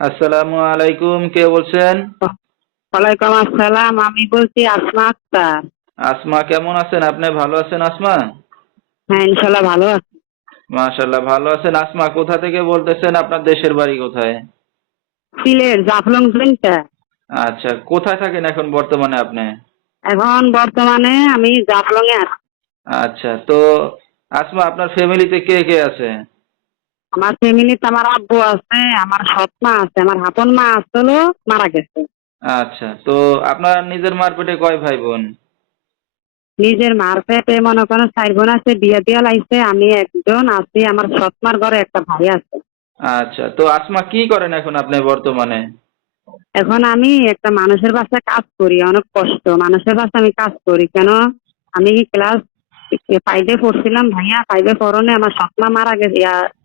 আসসালামু আলাইকুম কে বলছেন? ওয়ালাইকুম আসসালাম আমি বলছি আসমা আক্তার। আসমা কেমন আছেন? আপনি ভালো আছেন আসমা? হ্যাঁ ইনশাল্লাহ ভালো আছি। মাশাল্লাহ ভালো আছেন। আসমা কোথা থেকে বলতেছেন? আপনার দেশের বাড়ি কোথায়? সিলেট জাফলং জুনটা আচ্ছা কোথায় থাকেন এখন বর্তমানে আপনি? এখন বর্তমানে আমি জাফলং এ আছি। আচ্ছা তো আসমা আপনার ফ্যামিলিতে কে কে আছে? আমার ফ্যামিলিতে আমার আব্বু আছে আমার সৎ মা আছে আমার হাপন মা আসলো মারা গেছে। আচ্ছা তো আপনার নিজের মারপেটে কয় ভাই বোন নিজের মার পেটে মনে করেন চার বোন আছে বিয়ে দিয়া লাইছে আমি একজন আছি আমার সৎ মার ঘরে একটা ভাই আছে। আচ্ছা তো আসমা কি করেন এখন আপনি বর্তমানে? এখন আমি একটা মানুষের বাসায় কাজ করি অনেক কষ্ট। মানুষের বাসায় আমি কাজ করি কেন? আমি ক্লাস ফাইভে পড়ছিলাম ভাইয়া ফাইভে পড়নে আমার সৎমা মারা গেছে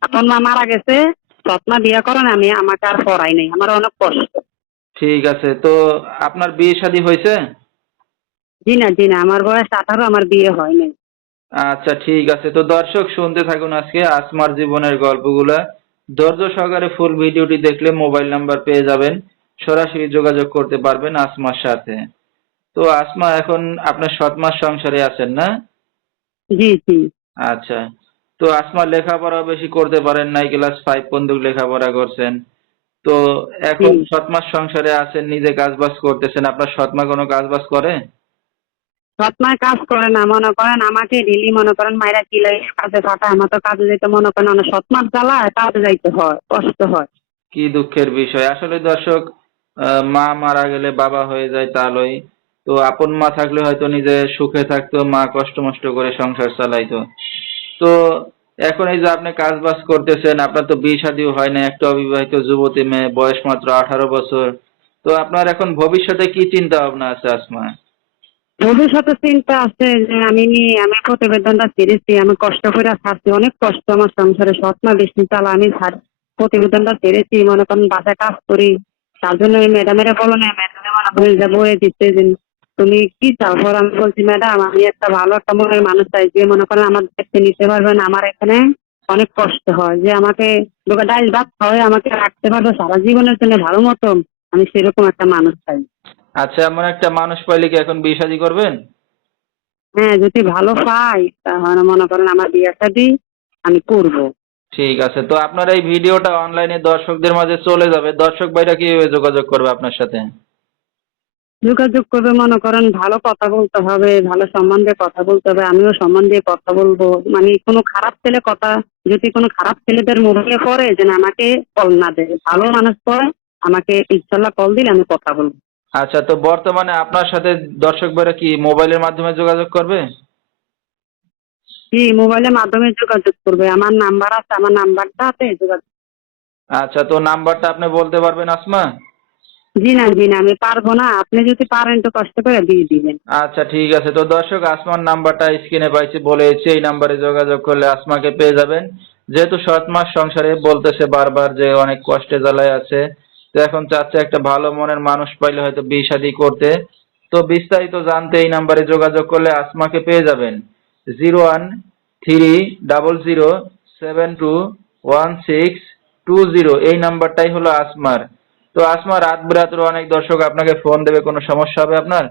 আপন মা মারা গেছে সৎমা বিয়ে করেন আমি আমাকে আর পড়াই নাই আমার অনেক কষ্ট। ঠিক আছে তো আপনার বিয়ে শাদী হয়েছে জি না জি না আমার বয়স আঠারো আমার বিয়ে হয় নাই। আচ্ছা ঠিক আছে তো দর্শক শুনতে থাকুন আজকে আসমার জীবনের গল্পগুলা। ধৈর্য সহকারে ফুল ভিডিওটি দেখলে মোবাইল নাম্বার পেয়ে যাবেন সরাসরি যোগাযোগ করতে পারবেন আসমার সাথে। তো আসমা এখন আপনার সৎমার সংসারে আছেন না? জি জি। আচ্ছা। তো আসমা লেখাপড়া বেশি করতে পারেন নাই ক্লাস ফাইভ পর্যন্ত লেখাপড়া করছেন। তো এখন হুম। সৎমার সংসারে আছেন নিজে কাজ বাজ করতেছেন। আপনার সৎমা কোনো কাজ বাজ করে? সৎমা কাজ করে না মনে করেন আমাকে ডেলি মনে করেন মায়েরা কিলাই কাজে পাঠায় আমার তো কাজে যেতে মনে করেন অনেক সৎমার জ্বালায় কাজে যাইতে হয় কষ্ট হয়। কি দুঃখের বিষয়। আসলে দর্শক মা মারা গেলে বাবা হয়ে যায় তালই। তো আপন মা থাকলে হয়তো নিজে সুখে থাকতো, মা কষ্ট মষ্ট করে সংসার চালাইতো। তো এখন এই যে আপনি কাজ বাজ করতেছেন, আপনার তো বিয়ে শাদীও হয় না একটা অবিবাহিত যুবতী মেয়ে, বয়স মাত্র আঠারো বছর। তো আপনার এখন ভবিষ্যতে কি চিন্তা ভাবনা আছে আসমা? ভবিষ্যতে চিন্তা আছে যে আমি আমি প্রতিবেদনটা ছেড়েছি, আমি কষ্ট করে ছাড়ছি, অনেক কষ্ট আমার সংসারে সৎমা বেশি চালা আমি প্রতিবেদনটা ছেড়েছি, মনে করেন বাসায় কাজ করি, তার জন্য ওই ম্যাডামেরা বলো না ম্যাডামে করেন যে বয়ে দিচ্ছে যে তুমি কি চাও? পর আমি বলছি ম্যাডাম আমি একটা ভালো একটা মনের মানুষ চাই যে মনে করেন আমার দেখতে নিতে পারবেন আমার এখানে অনেক কষ্ট হয় যে আমাকে ডাল ভাত খাওয়াই আমাকে রাখতে পারবে সারা জীবনের জন্য ভালো মতন আমি সেরকম একটা মানুষ চাই। আচ্ছা এমন একটা মানুষ পাইলে কি এখন বিয়ে শাদী করবেন? হ্যাঁ যদি ভালো পাই তাহলে মনে করেন আমার বিয়ে শাদী আমি করব। ঠিক আছে তো আপনার এই ভিডিওটা অনলাইনে দর্শকদের মাঝে চলে যাবে। দর্শক ভাইরা কীভাবে যোগাযোগ করবে আপনার সাথে? যোগাযোগ করবে মনে করেন ভালো কথা বলতে হবে ভালো সম্মান দিয়ে কথা বলতে হবে আমিও সম্মান দিয়ে কথা বলব। মানে কোনো খারাপ ছেলে কথা যদি কোনো খারাপ ছেলেদের মুখে পড়ে যে না আমাকে কল না দেয় ভালো মানুষ পড়ে আমাকে ইনশাল্লাহ কল দিলে আমি কথা বলব। আচ্ছা তো বর্তমানে আপনার সাথে দর্শক ভাইরা কি মোবাইলের মাধ্যমে যোগাযোগ করবে? কি মোবাইলের মাধ্যমে যোগাযোগ করবে। আমার নাম্বার আছে আমার নাম্বারটা আছে যোগাযোগ। আচ্ছা তো নাম্বারটা আপনি বলতে পারবেন আসমা? জি না জি না, আমি পারব না। আপনি যদি পারেন তো কষ্ট করে দিয়ে দিবেন। আচ্ছা ঠিক আছে। তো দর্শক আসমার নাম্বারটা স্ক্রিনে পাইছি বলেছি এই নাম্বারে যোগাযোগ করলে আসমাকে পেয়ে যাবেন। যেহেতু সৎ মাস সংসারে বলতেছে বারবার যে অনেক কষ্টে জ্বালায় আছে, তো এখন চাচ্ছে একটা ভালো মনের মানুষ পাইলে হয়তো বিয়ে করতে। তো বিস্তারিত জানতে এই নাম্বারে যোগাযোগ করলে আসমাকে পেয়ে যাবেন। Zero one three double zero seven two one six two zero. এই নাম্বারটাই হলো আসমার। তো আসমা রাত বেরাতের অনেক দর্শক আপনাকে ফোন দেবে কোনো সমস্যা হবে আপনার?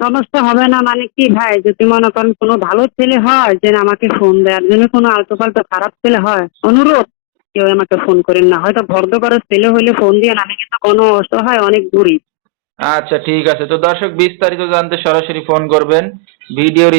সমস্যা হবে না মানে কি ভাই যদি মনে করেন কোনো ভালো ছেলে হয় যে আমাকে ফোন দেয় আর যদি কোনো আলতো ফালতো খারাপ ছেলে হয় অনুরোধ কেউ আমাকে ফোন করেন না। হয়তো ভর্দ করার ছেলে হইলে ফোন দিয়ে আমি কিন্তু কোনো অসহায় অনেক গরিব আচ্ছা ঠিক আছে। তো দর্শক বিস্তারিত জানতে সরাসরি ফোন করবেন। ভিডিওর